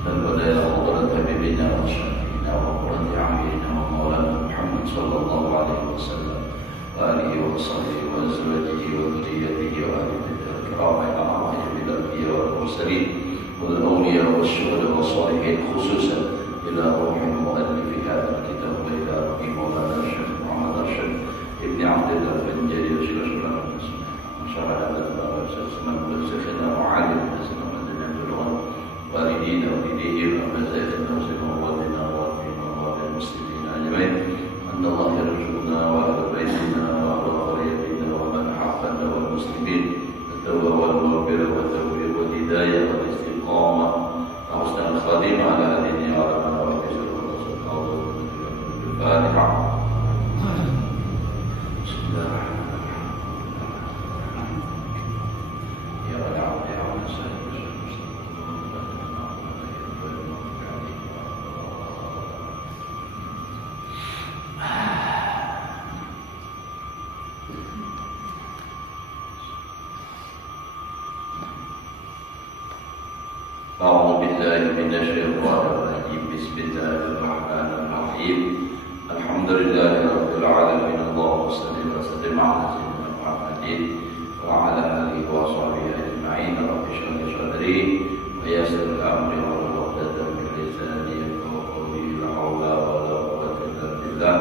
dan pada Al-Quran Habibina wa Syafi'ina wa Quran Ya'amina wa Maulana Muhammad sallallahu alaihi wasallam wa alihi wa sahbihi wa azwajihi wa dhurriyyatihi wa ahli baitil kiram al-a'immatil anbiya wal mursalin wal awliya wa syuhada wa shalihin khususan ila ruhil muallif hadzal kitab wa ila ruhi Maulana Syekh Muhammad Rashid ibn Abdullah bin Jarir Syarah masyarakat dan Syekh Usman bin Syekhina wa alim والدين ووالديه ومشايخنا وسيدنا والمسلمين أجمعين أن الله يرزقنا وأهل بيتنا وأهل قريتنا ومن حقنا والمسلمين التوبة والمغفرة والتوفيق والهداية والاستقامة وحسن الخاتمة على هديه وعلى من وكسر الفاتحة. بسم الله الرحمن الرحيم. يا رب يا رب أعوذ بالله من الشيطان الرجيم. بسم الله الرحمن الرحيم. الحمد لله رب العالمين. اللهم صل وسلم على سيدنا محمد وعلى آله وصحبه أجمعين. رب اشرح لي صدري ويسر أمري واحلل عقدة من لساني يفقهوا قولي. لا حول ولا قوة إلا بالله.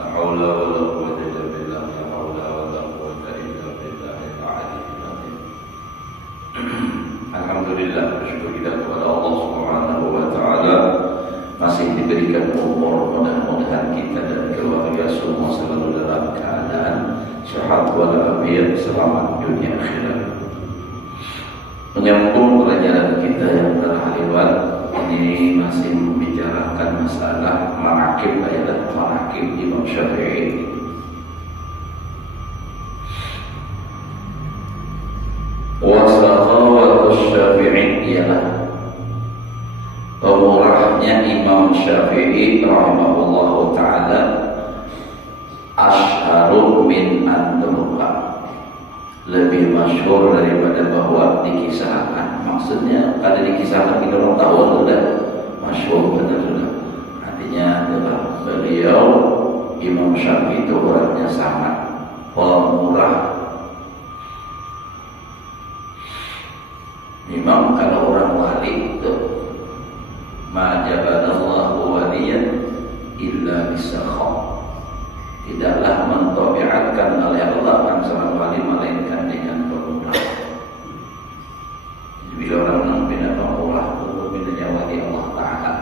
لا حول ولا قوة إلا بالله. لا حول ولا قوة إلا بالله العلي العظيم. Alhamdulillah, bersyukur kita kepada Allah Subhanahu wa taala masih diberikan umur, mudah-mudahan kita dan keluarga semua selalu dalam keadaan sehat walafiat, selamat dunia akhirat. Menyambung pelajaran kita yang telah lewat, ini masih membicarakan masalah manaqib Imam Syafi'i. Wasakhawatus Syafi'i ialah pemurahnya Imam Syafi'i rahimahullahu ta'ala asyharu min antruha, lebih masyhur daripada bahwa dikisahkan. Maksudnya kalau dikisahkan kita orang tahu sudah masyhur, benar sudah. Artinya adalah beliau Imam Syafi'i itu orangnya sangat pemurah. Memang kalau orang wali itu ma'jaballahu waliyan illa bisakha, tidaklah mentabiatkan oleh Allah kan seorang wali melainkan dengan pemurah. Bila orang membina pemurah untuk membina wali Allah Ta'ala,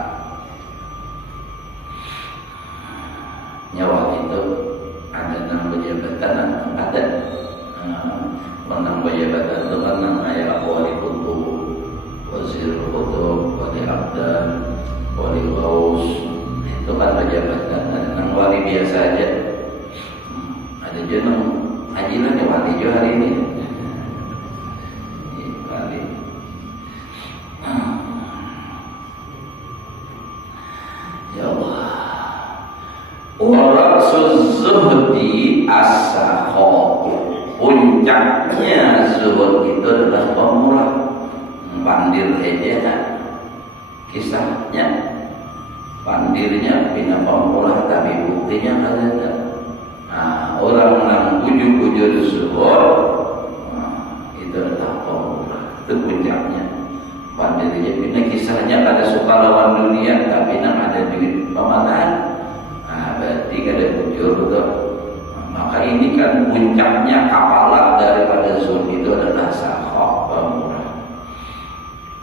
nyawa itu ada nama jabatan, ada menambah jabatan itu kan namanya wali kutub, wazir kutub, wali abdan, wali gaus, itu kan jabatan. Ada wali biasa aja, ada jeneng ajilan ya wali jo hari ini wali. Ya Allah, waraksuz zuhdi as-sakha, puncaknya zuhud itu adalah pemurah. Pandir aja kisahnya, pandirnya bina pemurah tapi buktinya ada. Orang yang bujur-bujur zuhud itu adalah pemurah, itu puncaknya. Pandirnya bina kisahnya kada suka lawan dunia tapi nang ada duit pematahan, berarti kada bujur tuh. Maka ini kan puncaknya kapalat daripada zuhud itu adalah sakha, pemurah.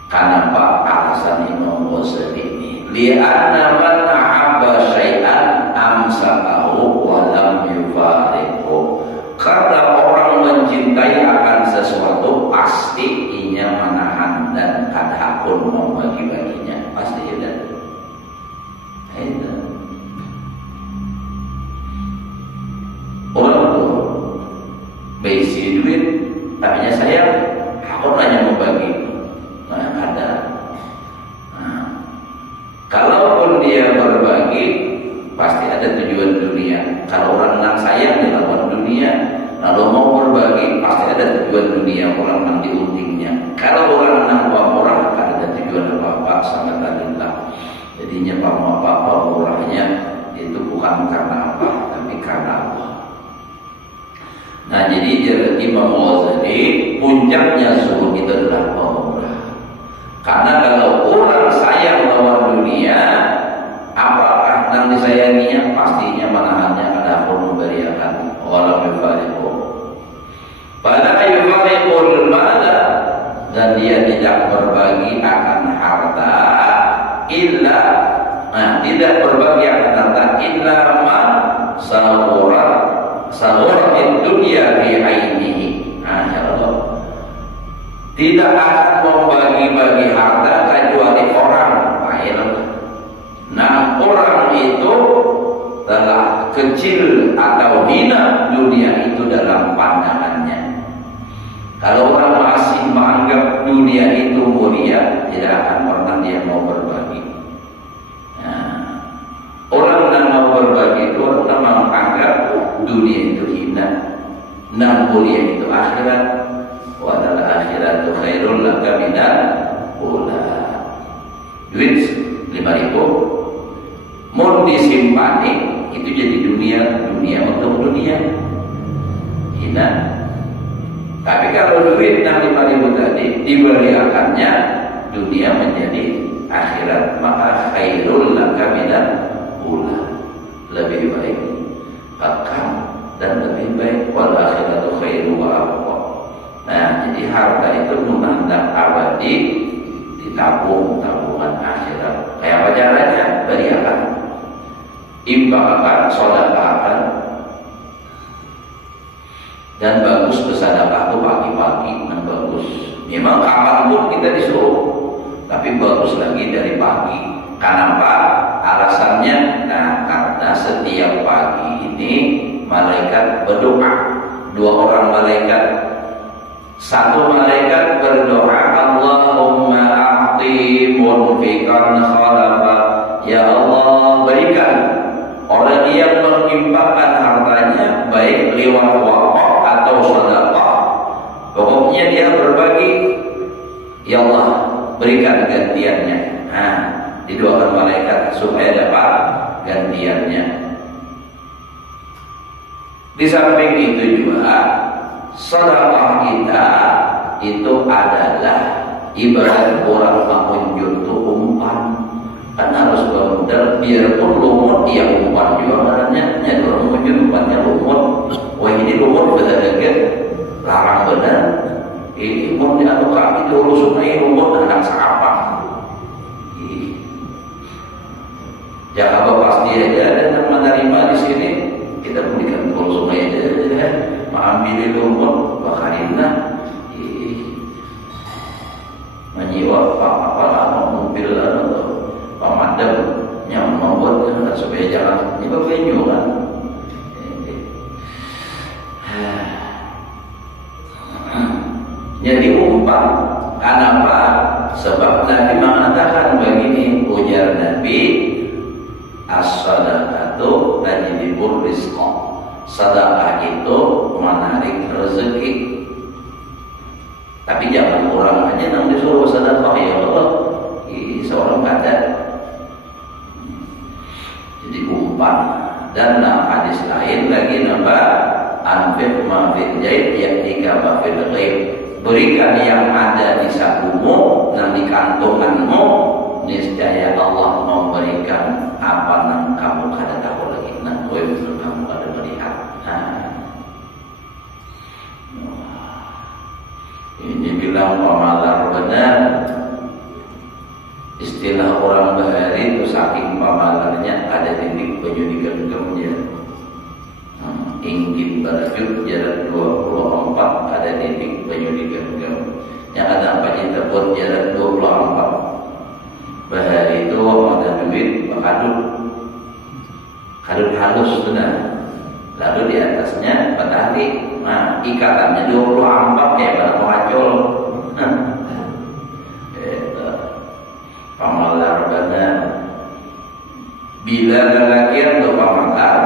Kenapa alasan Imam Ghazali ini? Li'anna man ahabba syai'an amsakahu wa lam yufariqhu. Karena orang mencintai akan sesuatu pasti inya menahan dan kada pun membagi-baginya. Pasti ada. Orang tuh besi duit, tapinya sayang, aku hanya membagi. Ada. Kalaupun dia berbagi, pasti ada tujuan dunia. Kalau orang yang sayang dilawan dunia, kalau mau berbagi, pasti ada tujuan dunia. Orang yang diuntingnya. Kalau orang yang pemurah, kan ada tujuan apa-apa, sangat Jadinya apa-apa murahnya itu bukan karena apa, tapi karena Allah. Nah, jadi Imam Ghazali puncaknya zuhud itu adalah pemurah. Karena kalau orang sayang lawan dunia, apakah yang disayanginya? Pastinya menahannya, adapun memberiakan orang yufariqu. Pada yufariqul mala, dan dia tidak berbagi akan harta illa, tidak berbagi akan harta illa ma sahurat dunia fi ainihi. Allah tidak akan membagi-bagi harta kecuali orang lain. Nah, orang itu telah kecil atau hina dunia itu dalam pandangannya. Kalau orang masih menganggap dunia itu mulia, tidak akan pernah dia mau berbagi. Nah, orang yang mau berbagi itu orang menganggap dunia itu hina, nah mulia itu akhirat. Wa al akhiratu khairul laka minal ula. Duit 5.000 mau disimpani itu jadi dunia untuk dunia hina. Tapi kalau duit 5.000 tadi diberiakannya dunia menjadi akhirat, maka khairul laka minal ula, lebih baik akan dan lebih baik. Wal akhiratu khairu wa abqa. Nah, jadi harta itu memandang abadi, tabungan akhirat. Kayak apa caranya? Beriakan, infakkan, sedekahkan. Dan bagus bersedekah itu pagi-pagi, nah bagus. Memang kapanpun kita disuruh, tapi bagus lagi dari pagi. Kenapa? Alasannya, nah karena setiap pagi ini malaikat berdoa. 2 orang malaikat. Satu malaikat berdoa, Allahumma a'ti munfiqan khalafa. Ya Allah, berikan orang yang menginfakkan hartanya baik lewat wakaf atau sedekah, pokoknya dia berbagi, ya Allah berikan gantiannya. Nah, didoakan malaikat supaya dapat gantiannya. Di samping itu juga sedekah kita itu adalah ibarat orang mengunjung tuh umpan, kan harus benar, biarpun lumut dia umpan juga namanya, jadi orang mengunjung umpannya lumut. Wah ini lumut benar-benar larang benar. Ini mau diaduk kami diurus sungai lumut anak siapa? Jangan pasti aja dan yang menerima di sini kita berikan urus sungai aja. Ambil lumut bakarina menyiwa apa mobil atau pemadam yang membuat supaya jangan nyebab venue kan. Jadi umpan kenapa? Sebab Nabi mengatakan begini, ujar Nabi, as-sadaqatu tajlibur rizqa. Sedekah itu menarik rezeki. Tapi jangan orang aja yang disuruh sedekah, ya Allah, seorang badan. Jadi umpan. Dan dalam hadis lain lagi nambah, anfiq ma fil jaib ya'tika ma fil ghaib. Berikan yang ada di sakumu dan di kantonganmu, niscaya Allah memberikan apa yang kamu kada tahu lagi. Nah, kamu kada melihat. Ini bilang pamalar benar. Istilah orang bahari itu saking pamalarnya ada titik penyudikan gemnya. Ingin berjud jarak 24 ada titik penyudikan gem. Yang ada apa kita buat jarak 24. Bahari itu ada duit kadut halus benar. Lalu di atasnya petani. Nah, ikatannya 24 kayak pada pengacul. Pamalar benar. Bila lelakian atau pamalar,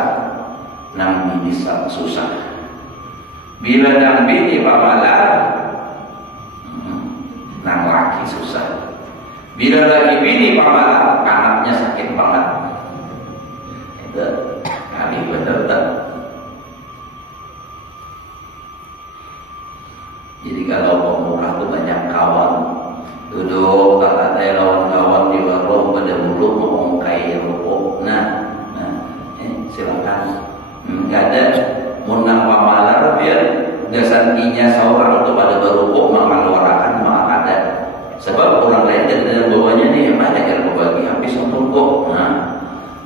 nang bini susah. Bila nang bini pamalar, nang laki susah. Bila lagi bini pamalan, anaknya sakit banget. Itu kali bener tak. Jadi kalau pemurah tuh banyak kawan, duduk tak ada lawan kawan di warung pada mulut ngomong kaya rokok. Silakan. Gak ada munang pamalar biar gasantinya seorang untuk pada berukuk mengeluarkan maka ada. Sebab orang lain dengan bawahnya nih yang mana cara berbagi habis untuk kok.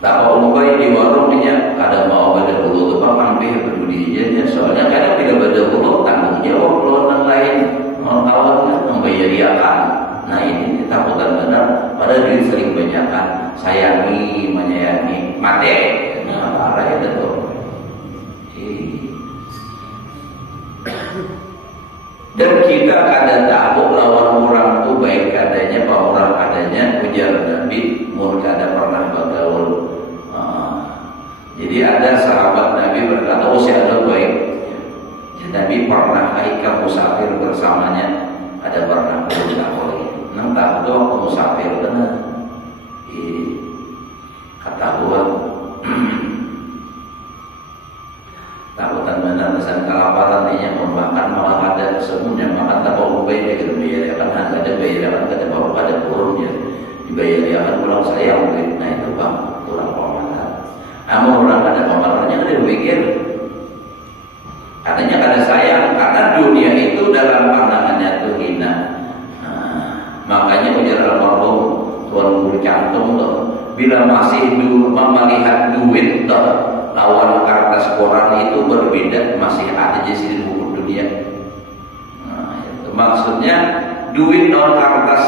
Tak mau umpai di warung dia ada mau pada bulu tu pak mampir berdudi je. Soalnya kadang bila pada bulu tanggung jawab orang lain mau kawan membayariakan. Nah ini ketakutan benar. Padahal diri sering banyakkan sayangi menyayangi mati. Parah ya betul. Dan kita ada tahu lawan orang tu baik adanya, pamurah adanya, ujar Nabi, mun kada pernah bergaul. Jadi ada sahabat Nabi berkata, oh saya ada baik. Ya, Nabi pernah ikut musafir bersamanya, ada pernah musafir. Nang tahu tu aku musafir benar. Kata gua, takutan benar pesan kelaparan ini yang makan malah ada semuanya makan tak mau bayar dia bayar kan ada bayar kan kata baru pada turun ya dibayar kan pulang saya mungkin. Nah itu bang kurang pemahaman. Amun orang ada pemahamannya ada berpikir katanya kada sayang karena dunia itu dalam pandangannya itu hina. Makanya ujar almarhum Tuan Guru Cantum tuh bila masih melihat duit tuh lawan kertas koran itu berbeda, masih ada jadi buku dunia. Nah, itu maksudnya duit non kertas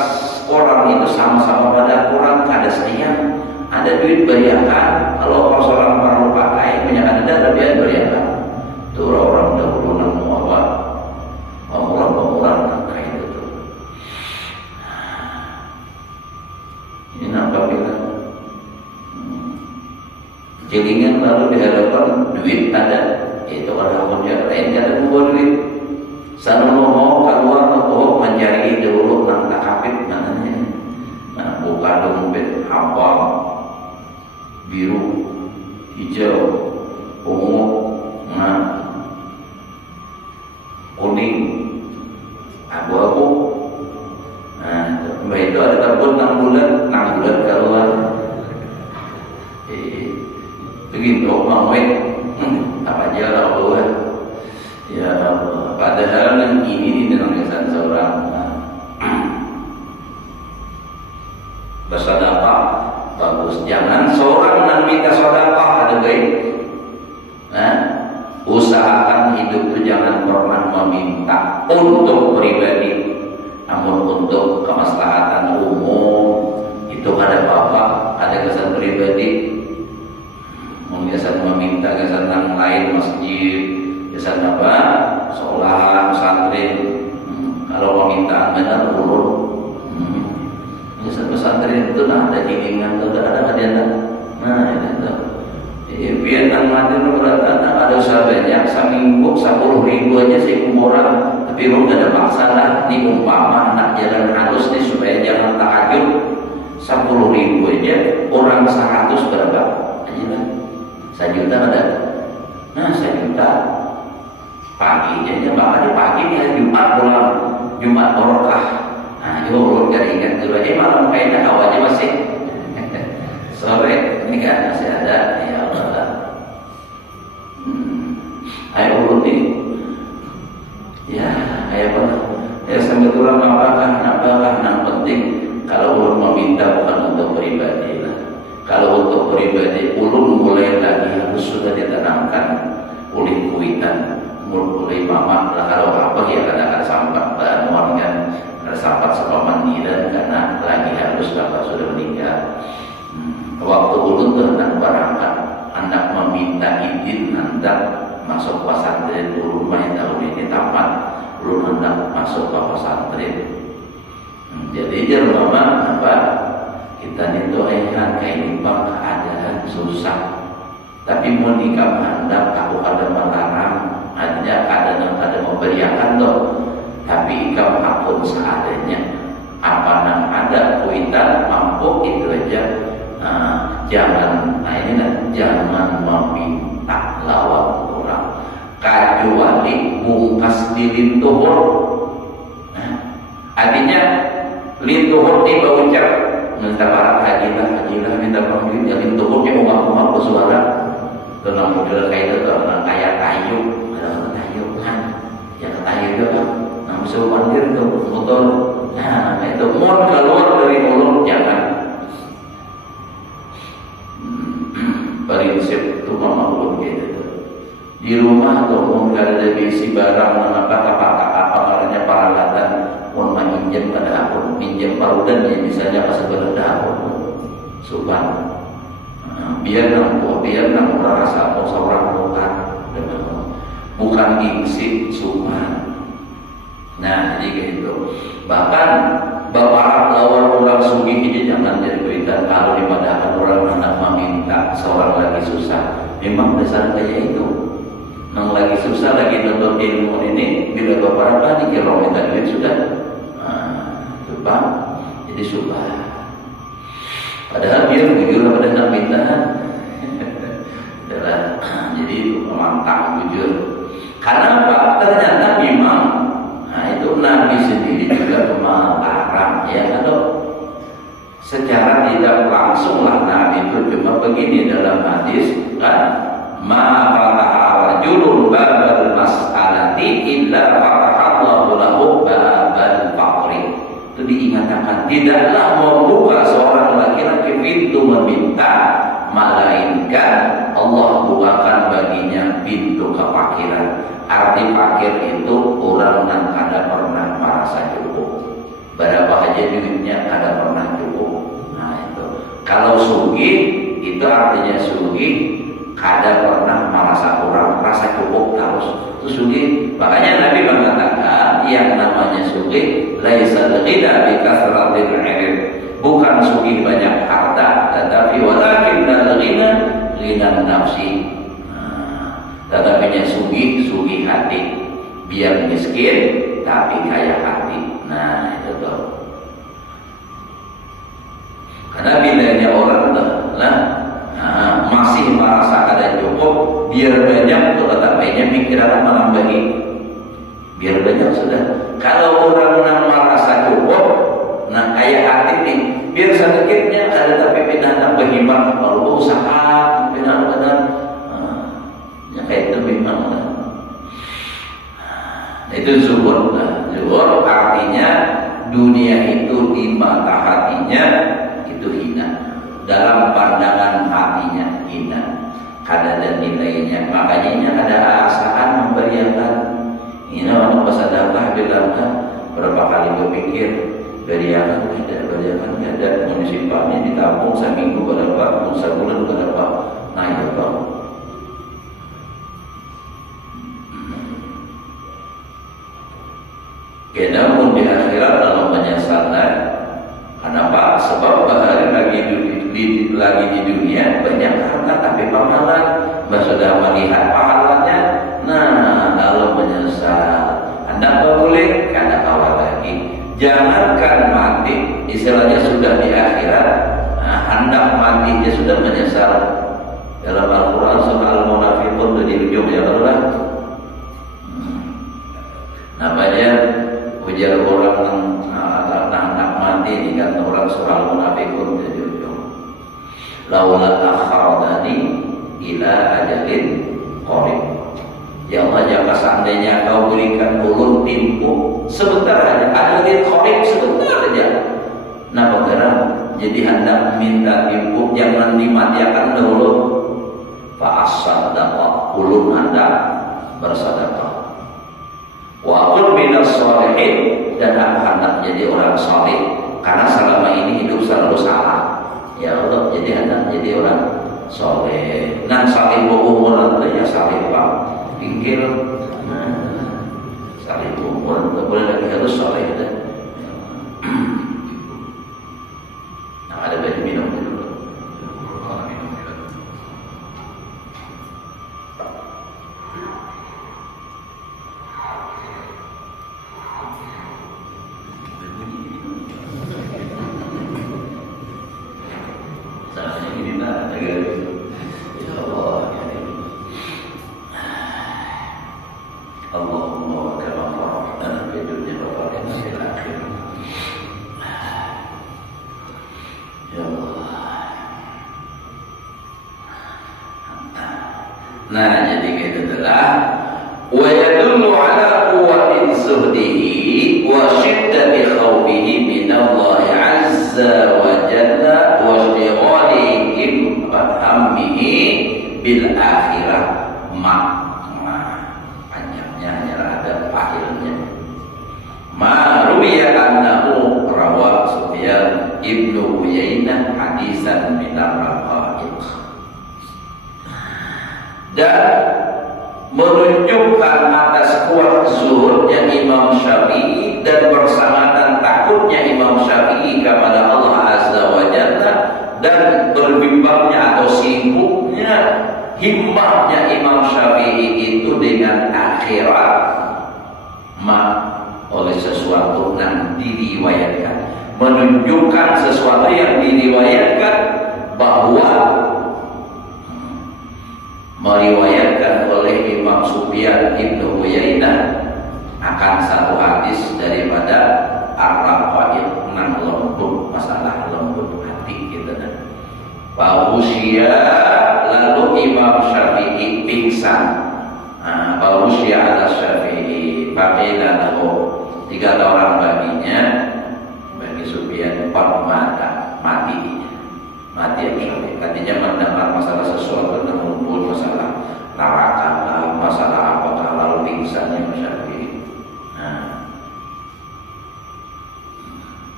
koran itu sama-sama pada koran kada sayang. Ada duit beriakan, kalau persoalan perlu pakai punya ada biar beriakan. Itu orang dahulu nemu apa? Pemuran kayak itu. Ini nampak kita. Jelingan lalu dihadapkan duit ada, itu orang punya lain kada membawa duit. Sana mau keluar atau mencari dulu nang takapit mananya. Nah, buka dompet apa biru, hijau, ungu, kuning, abu-abu. Nah, itu ada telepon 6 bulan keluar. Begitu mawet apa aja lah Allah. Ya Allah. Padahal yang ini dalam kesan seorang bersedekah bagus. Jangan seorang yang minta sedekah ada baik. Usahakan hidup itu jangan pernah meminta untuk pribadi, namun untuk kemaslahatan umum. Itu ada apa? Ada kesan pribadi. Biasa meminta kesan yang lain masjid, kesan apa? Sholat, pesantren. Kalau permintaan benar ulun. Kesan pesantren itu nah ada gilingan itu ada ada. Nah itu. Biar nang mati berkata ada usaha banyak seminggu 10.000 aja sih orang. Tapi lu gak ada paksa lah. Ini umpama anak jalan halus nih supaya jangan takjub 10.000 aja orang 100 berapa? Aja lah. 1 juta ada. Nah 1 juta pagi aja bahkan pagi hari Jumat pulang Jumat barokah. Nah itu ulun gak ingat dulu malam kayaknya awalnya masih sore ini kan masih ada ya Allah. Ayo ulun nih ya kayak apa ya sambil tulang apakah yang penting kalau ulun meminta bukan untuk pribadi lah. Kalau untuk pribadi, ulun mulai lagi harus sudah ditanamkan oleh kuitan, mulai mama lah kalau apa ya kadang-kadang sampat banuan kan, sampat sama mandiran karena lagi harus bapak sudah meninggal. Waktu ulun tuh hendak berangkat, hendak meminta izin hendak masuk pesantren ulun main tahun ini tamat, ulun hendak masuk ke pesantren. Jadi dia mama apa? Kita didoakan kayak bang keadaan susah, tapi mau nikah handap aku ada melarang, artinya keadaan ada memberiakan loh, tapi ikam akun seadanya apa nang ada kuita masjidin tuhur. Artinya lintuhur di baucap minta para hajilah minta duit ya lintuhur di umat bersuara dalam model kayak itu orang kayak kayu kan ya kayu juga nah musuh pantir tuh motor nah itu mau keluar dari mulut jangan prinsip itu memang gitu di rumah atau mau ada bisi barang apa karena peralatan pun minjem ke dapur, minjem parudan ya misalnya pas sebelah dapur, suban, biar nang rasa atau seorang bukan gengsi suban. Nah jadi gitu. Bahkan bapak lawan orang sugih ini jangan jadi berita kalau dipadahkan orang hendak meminta seorang lagi susah, memang dasar kayak itu. Yang lagi susah lagi nuntut ilmu ini bila bapak apa dikira minta duit sudah lupa jadi subah padahal biar jujur pada nak minta adalah jadi itu mantap jujur karena apa ternyata memang nah itu Nabi sendiri juga melarang ya kalau secara tidak langsung lah Nabi itu cuma begini dalam hadis kan ma fataha rajulun babal mas'alati illa fatahallahu lahu babal faqri itu diingatkan tidaklah membuka seorang laki-laki pintu meminta melainkan Allah bukakan baginya pintu kefakiran. Arti fakir itu orang yang kada pernah merasa cukup berapa aja duitnya kada pernah cukup. Nah itu kalau sugih itu artinya sugih kada pernah merasa kurang, rasa cukup terus. Itu sugih. Makanya Nabi mengatakan yang namanya sugih laisa ghina bi kasratil ilm. Bukan sugih banyak harta, tetapi walakin ghina nafsi. Tetapi sugih hati. Biar miskin tapi kaya hati. Nah, itu tuh. Karena bilanya orang masih merasa kada cukup, biar banyak untuk tetapinya pikiran menambahi. Biar banyak sudah. Kalau orang yang merasa cukup, nah kayak hati nih, biar sedikitnya ada tapi pindah tambah himah, kalau usaha pindah benar, ya kayak itu memang. Itu zuhud. Zuhud artinya dunia itu di mata hatinya itu hina. Dalam pandangan hatinya hina, kada ada nilainya. Makanya ada asaan memberiakan. Ini orang pesadapah bilang berapa kali berpikir beriakan ada munisipalnya ditampung seminggu berapa, sebulan berapa. Nah itu bang. Namun di akhirat dalam menyesalnya. Kenapa? Sebab bahari lagi di dunia banyak harta tapi pahala, sudah melihat pahalanya. Nah, kalau menyesal, Anda boleh kada kawal lagi. Jangankan mati, istilahnya sudah di akhirat, hendak mati dia sudah menyesal. Dalam Al-Quran surah Al-Munafiqun itu di ujung ya Allah. Namanya ujar orang hendak mati ini kan orang surah Al-Munafiqun di ujung. Laula akharadani ila ajalin qarib. Ya Allah, jika seandainya kau berikan ulun tempo sebentar aja, ajalin qarib sebentar aja. Nah, bagaimana? Jadi hendak minta tempo jangan dimatikan dulu. Fa as-sadaqa, ulun hendak bersedekah. Wa aqul minas sholihin, dan aku hendak jadi orang saleh karena selama ini hidup selalu salah. Ya Allah, jadi hendak jadi orang soleh. Nah, saleh umur itu ya saleh Pak. Pinggir, saleh umur itu boleh lagi harus soleh itu. Nah, ada baju minum dulu. Allahumma wa karam gitu adalah wa yadullu ala quwwati zuhdihi wa shiddati khawfihi min Allah azza wa jalla wa ishtighalihi hammihi bil akhirah panjangnya hanya ada akhirnya. Ruwiya annahu rawa Sufyan ibnu Uyainah hadisan minar raqaiq, dan menunjukkan atas kuat zuhudnya Imam Syafi'i dan bersamatan takutnya Imam Syafi'i kepada Allah azza wa jalla, dan berbimbangnya atau sibuknya himmahnya Imam Syafi'i itu dengan akhirat oleh sesuatu yang diriwayatkan, menunjukkan sesuatu yang diriwayatkan bahwa meriwayatkan oleh Imam Sufyan ibnu Uyainah akan satu hadis daripada ar-raqaiq, nang lembut, masalah lembut hati gitu kan. Bausia, lalu Imam Syafi'i pingsan. Bausia ala Syafi'i faqila lahu, tiga orang baginya, bagi Sufyan 4 mata mati Imam Syafi'i. Artinya mendengar masalah sesuatu yang muncul, masalah neraka, masalah apakah, lalu pingsan Imam Syafi'i.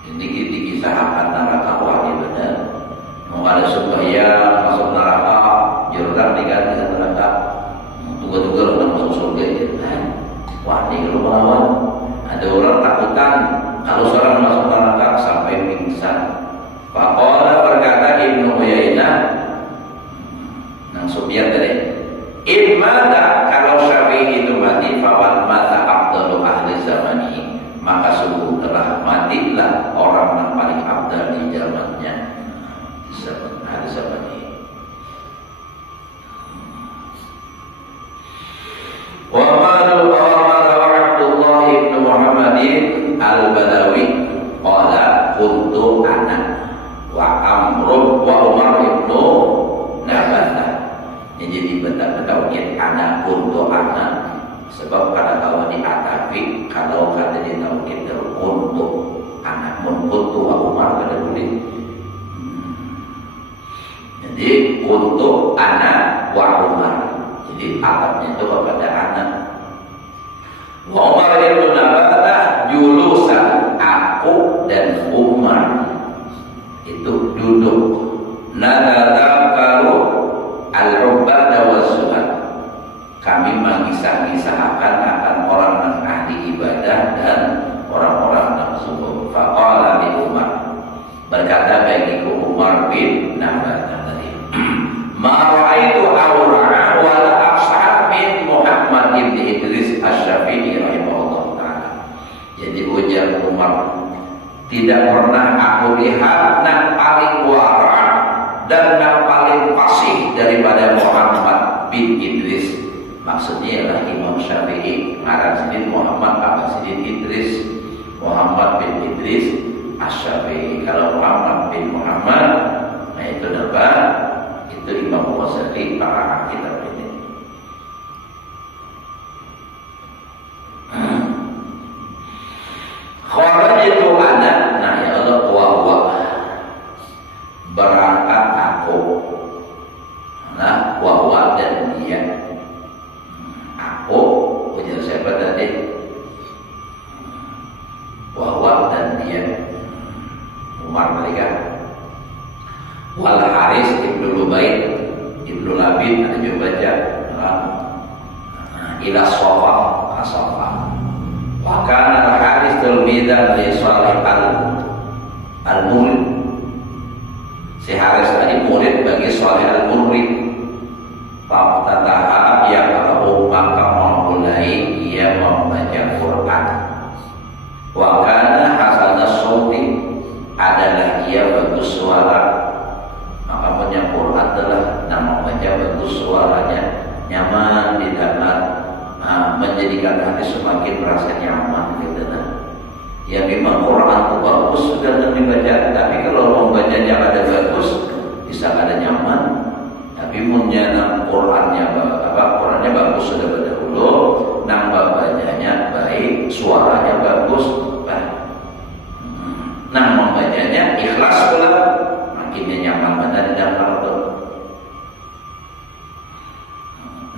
Ini dikisahkan neraka wahid benar. Mau ada supaya masuk neraka, Jordan diganti ke neraka. Tunggu-tunggu lu masuk surga aja. Wah, ini kalau melawan. Ada orang takutan kalau seorang masuk neraka sampai pingsan. Faqala, berkata Ibnu Uyainah, nang Sufyan tadi, in mata, kalau Syafi'i itu mati, fawal mata afdalu ahli zamani, maka sungguh telah matilah orang yang paling afdal di zamannya, ahli zamani. Wa malu Abdullah ibn Muhammadin al-Badawi qala kuntu ana wa Amr wa Umar ibnu Nabatah. Jadi betul-betul ana kuntu ana, sebab kalau bawa di atafi, kalau kata di tauhid kuntu ana, mun kuntu wa Umar kada boleh. Jadi kuntu ana wa Umar, jadi atapnya itu kepada anak. Wa Umar ibn Nabatah julusan, aku dan Umar itu duduk. Nadadzakaru al-ubada wa zuhad, kami mengisah-isahkan akan orang yang ahli ibadah dan orang-orang yang zuhud. Faqala li Umar, berkata bagiku Umar bin Nabatah tadi, ma ra'aitu awra'a wa la afsah min Muhammad ibn Idris asy-Syafi'i rahimahullah ta'ala. Jadi ujar Umar, tidak pernah aku lihat yang paling wara dan yang paling fasih daripada Muhammad bin Idris. Maksudnya ialah Imam Syafi'i, ngaran sidin Muhammad apa sidin Idris, Muhammad bin Idris asy-Syafi'i. Kalau Muhammad bin Muhammad, nah itu dapat, itu Imam Ghazali para kitab ini. Kharajtu ana, nah ya Allah, wa berangkat aku, nah wa dan dia. Aku ujar siapa tadi? Wa dan dia, Umar mereka. Wal Haris ibnu Lubaid ibnu Labid, ada juga baca ila Sofa Asofa. Wa kana al-Haris tilmidan li Shalih al-Murid. Si Haris tadi murid bagi Shalih al-Murid. Fa'tataha yaqra'u, maka memulai ia membaca Quran. Wa kana hasanus sauti, adalah ia bagus suara. Maka membaca Quran adalah membaca bagus suaranya, nyaman didengar, menjadikan hati semakin merasa nyaman gitu kan. Ya memang Quran itu bagus sudah dibaca, tapi kalau membacanya ada bagus bisa ada nyaman. Tapi menyenang Qurannya namanya bagus sudah berdahulu, nambah bacanya baik, suaranya bagus, baik. Nah membacanya ikhlas pula, makin nyaman benar dan betul.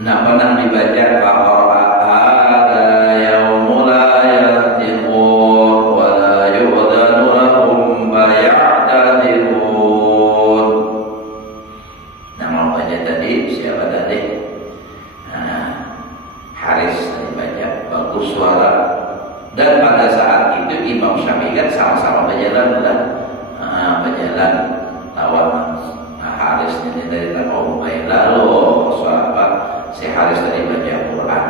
Nah pernah dibaca ada yaumul ya'tiqun wa la yu'danu lahum bay'adirun. Nah mau baca tadi siapa tadi? Haris tadi baca bagus suara. Dan pada saat itu Imam Syafi'i kan sama-sama berjalan berjalan lawan Haris ini dari Abu Ubaid. Lalu sahabat si Haris tadi baca Quran.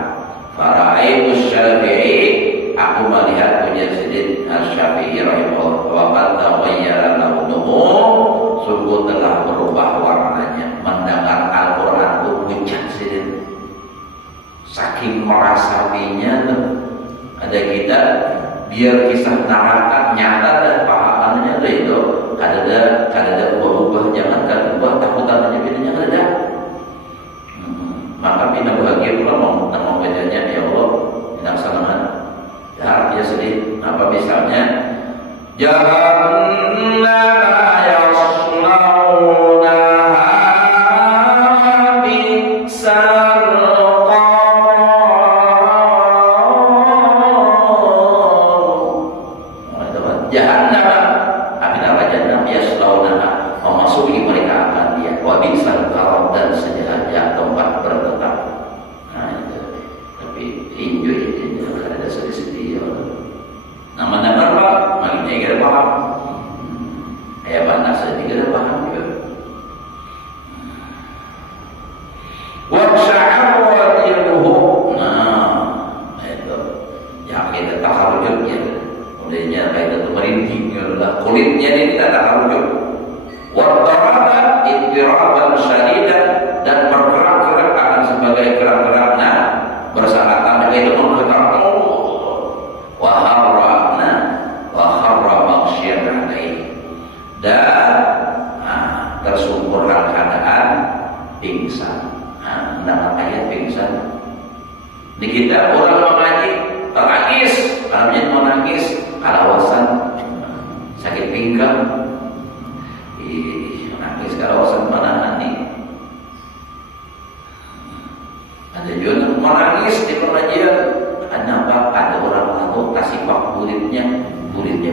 Fara'aitu Syafi'i, aku melihat Mujaddid Asy-Syafi'i rahimahullah wa qad taghayyara launuhu, sungguh telah berubah warnanya mendengar Al-Quran itu pucat sih. Saking merasapinya tuh. Ada kita biar kisah neraka nyata dan pahamannya itu ada ubah-ubah, jangan kan ubah takutannya bedanya ada. Maka bina bahagia pula mau bacanya ya Allah bina salaman. Ya dia sedih apa misalnya jahannam yaslaunaha bisal jahannam, api neraka jahannam yaslaunaha, memasuki mereka akan dia wa bisal qarar, dan sejahatnya tempat bertetap. Nah itu tapi enjoy itu jangan ada sedih-sedih ya. Nama-nama apa? Makanya kira paham. Kayak panas sedih kira paham juga. Wa sya'awatiruhu. Nah itu yang kita taharujud ya. Mulainya kayak itu merinding lah, kulitnya ini tidak taharujud. Wartaraba ittiraban syadidan, dan bergerak-gerak akan sebagai gerak-geraknya bersangatan juga itu menggerak. Wa harra maghsyian alaihi, dan tersungkur dalam keadaan pingsan. Nama ayat pingsan. Di kita orang mengaji menangis, alamnya menangis, kalawasan sakit pinggang. Menangis kalawasan mana nih? Ada juga menangis di pengajian. Kenapa? Ada orang tahu kasih pak kulitnya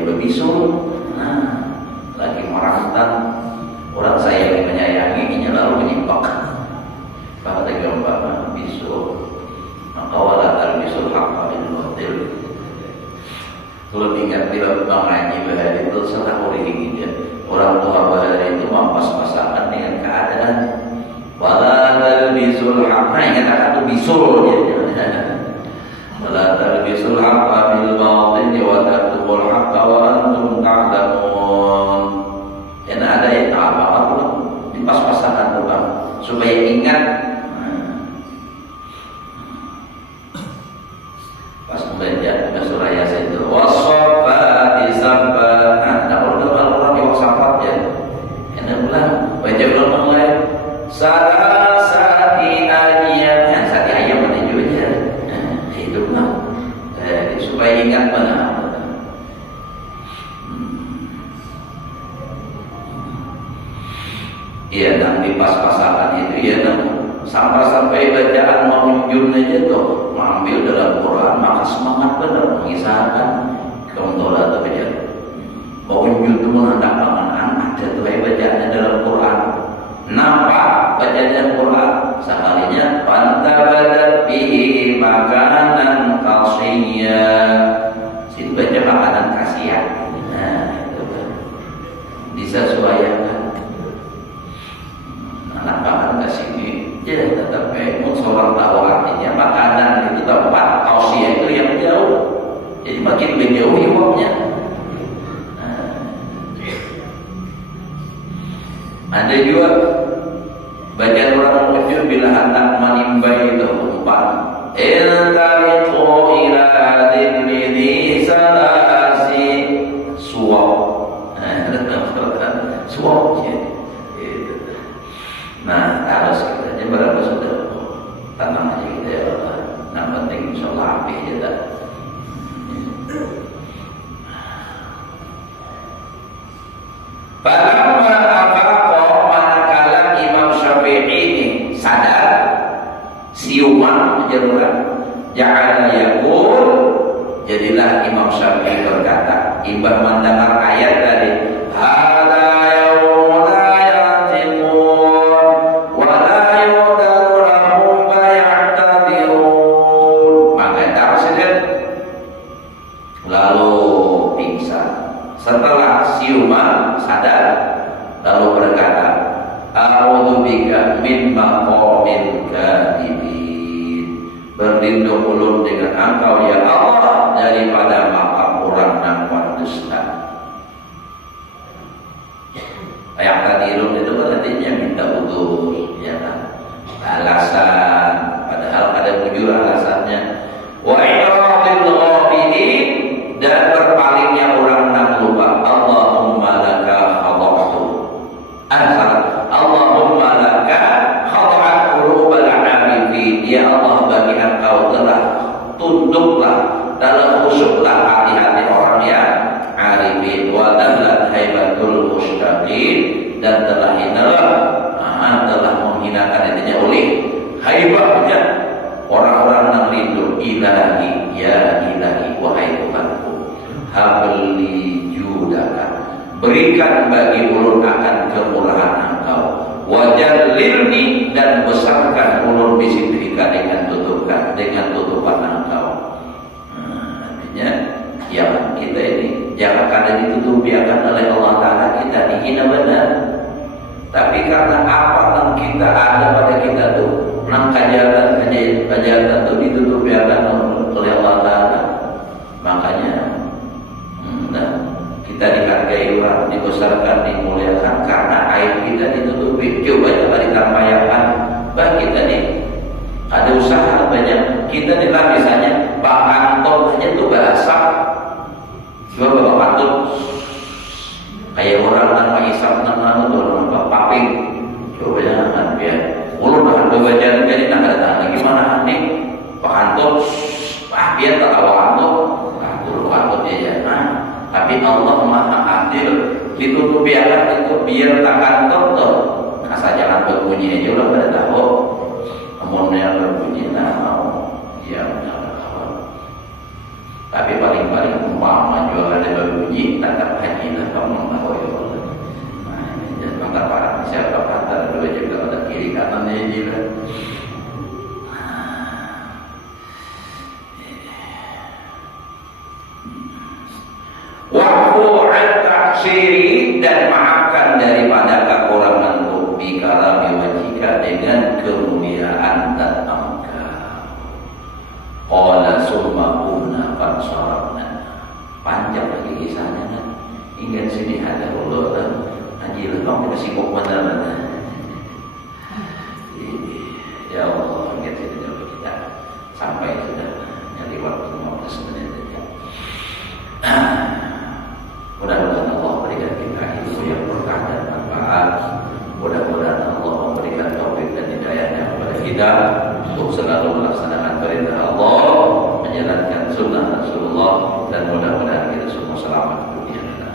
berbisul. Nah, lagi merantan. Orang saya yang menyayangi lalu menyimak. Kata gambar bisul. Maka wala talbisul haqqa bil batil. Kalau ingat bila mengaji bahaya itu salah orang dia. Orang tua bahaya itu mampas-pasangan dengan keadaan. Wala talbisul haqqa, ingat akan bisul dia. Wala talbisul haqqa bil batil wa taktumul haqqa wa antum ta'lamun. Dan ada yang apa pula di pas-pasangan Tuhan supaya ingat. Pas membaca surah Yasin itu wasofati sabba. Nah, orang yang wasafat ya. Enak pula baca ulang mulai salah sati ayam, sati ayam mana juga. Itu lah supaya ingat mana. Iya, dan di pas-pasangan itu ya, sampai bacaan mengunjung aja tuh, mengambil dalam Quran, maka semangat benar mengisahkan keuntungan atau bacaan. Mengunjung itu menandak panganan, ada tuh bacaannya dalam Quran. Nampak bacanya Quran, sekalinya pantabadat bihi makanan khasiyya. Situ baca makanan khasiyah. Nah, itu kan disesuaikan. Anak-anak kasih ini jadi tetap seorang tahu artinya makanan itu tempat tausiah itu yang jauh, jadi makin menjauh iwaknya. Ada juga bacaan orang mujur bila hendak menimbai itu umpan iltaliqu ila dhikri salasi suwab. Suwab ya. Nah, harus kita aja berapa sudah tanam aja kita setelah siuman sadar lalu berkata, a'udzubika min maqamil kadhibin. Berlindung ulun dengan Engkau ya Allah daripada makam orang yang dusta. Yang tadi ulun itu kan artinya minta udur, ya kan? Alasan, padahal ada bujur alasannya. Wa i'radil ghafilin, dan berpalingnya orang yang lupa. Allahumma laka khada'tu. Allahumma laka khada'at qulubal 'arifin. Ya Allah, bagi Engkau telah tunduklah, dalam khusyuklah hati-hati orang yang arifin. Wa dallat haibatul mustaqim, dan telah telah menghinakan intinya oleh haibahnya orang-orang yang rindu. Ilahi ya ilahi, wahai Tuhanku, habli judaka, berikan bagi ulun akan kemurahan Engkau. Wajallilni, dan besarkan ulun bisitrika dengan tutupan Engkau. Artinya ya kita ini jangan kada ditutupi akan oleh Allah Ta'ala, kita dihina benar. Tapi karena apa yang kita ada pada kita tuh, nang kejahatan tuh ditutupi akan oleh Allah Ta'ala. Makanya kita dihargai orang, dibesarkan, dimuliakan karena aib kita ditutupi. Coba ditampaykan bagi kita nih ada usaha banyak. Kita nih lah misalnya Pak Anton aja tuh bahasa coba Bapak Anton kayak orang nama isap nama tuh orang paping. Coba jangan biar ulun dah dua jalan jadi nak datang lagi mana nih Pak Anton, biar tak tahu Anton, turun Anton dia jangan. Tapi Allah Maha Adil, ditutupi akan itu biar tak kantor tuh. Asal jangan berbunyi aja udah pada tahu. Amunnya berbunyi nah mau dia menjaga kawan. Tapi paling umpama juga ada berbunyi tetap haji lah kamu tahu ya Allah. Nah, jadi mata para siapa kata dua juga ada kiri kanannya juga. Wa'fu an-taksiri, dan maafkan daripada kekurangan bikarami wajika dengan kemuliaan dan Engkau. Qala summa kunna fansarafna. Panjang lagi kisahnya kan. Hingga sini ada Allah dan haji lebang kita sibuk benar-benar. Ya Allah, hingga sini kita sampai sudah nyari waktu 15 menit saja. Mudah-mudahan Allah berikan kita ilmu yang berkah dan manfaat. Mudah-mudahan Allah memberikan taufik dan hidayahnya kepada kita untuk selalu melaksanakan perintah Allah, menjalankan sunnah Rasulullah, dan mudah-mudahan kita semua selamat dunia dan